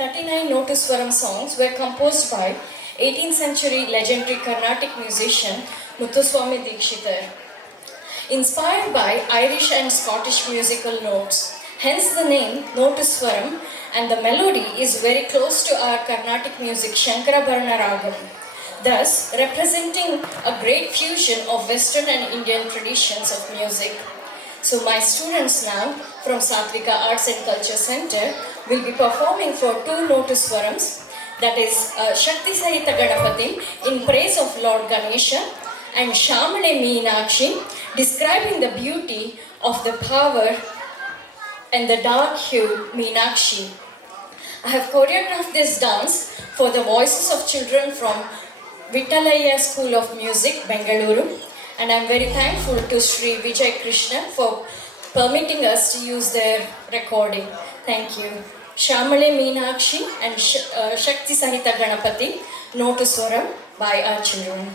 39 Notuswaram songs were composed by 18th century legendary Carnatic musician Muthuswami Dikshitar, inspired by Irish and Scottish musical notes. Hence the name Notuswaram, and the melody is very close to our Carnatic music Shankarabharana Ragam, thus representing a great fusion of Western and Indian traditions of music. So my students now from Satvika Arts and Culture Center will be performing for two Notuswarams, that is Shakti Sahita Ganapati in praise of Lord Ganesha, and Shamale Meenakshi describing the beauty of the power and the dark hued Meenakshi. I have choreographed this dance for the voices of children from Vittalaya School of Music, Bengaluru, and I am very thankful to Sri Vijay Krishna for permitting us to use their recording. Thank you. Shamale Meenakshi and Shakti Sahita Ganapati, Notuswaram by our children.